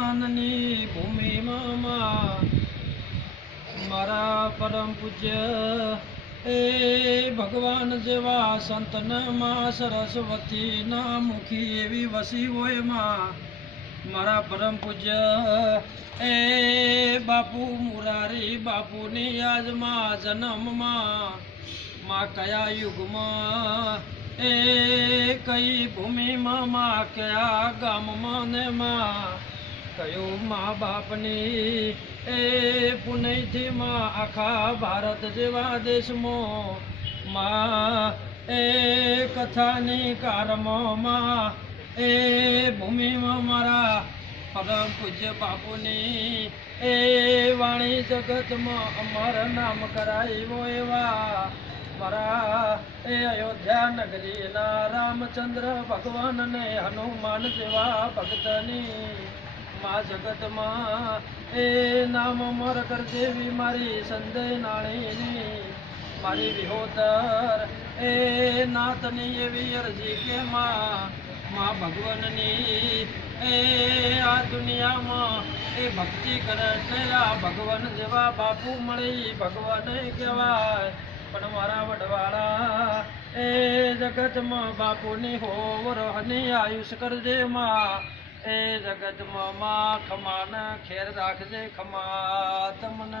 હિન્દુસ્તાનની ભૂમિમાં મારા પરમ પૂજ્ય એ ભગવાન જેવા સંતનમાં સરસ્વતીના મુખી એવી વસી હોયમાં. મારા પરમ પૂજ્ય એ બાપુ મુરારી બાપુની આજમાં જન્મમાં માં કયા યુગમાં એ કઈ ભૂમિમાં માં, કયા ગામમાં ને માં. કયું મા બાપની. એ પુનઃથી માં આખા ભારત જેવા દેશમાં. માં, એ કથાની કારમોમાં. એ ભૂમિમાં મારા પરમ પૂજ્ય બાપુની. એ વાણી જગતમાં અમર નામ કરાયો એવા. મારા, એ અયોધ્યા નગરીના રામચંદ્ર ભગવાનને હનુમાન જેવા ભક્તની. મા જગતમાં એ નામ અમર કર દેવી મારી સંજય નાણીની. મારી વિહોતર, એ નાથની એવી અરજી કે માં ભગવાનની. એ આ દુનિયામાં એ ભક્તિ કરે એટલે આ ભગવાન જેવા બાપુ મળી ભગવાન કહેવાય. પણ મારા વડવાળા, એ જગતમાં બાપુની હોવર હની આયુષ કરજે માં. जगद मामा खमान राखजे खमा तमन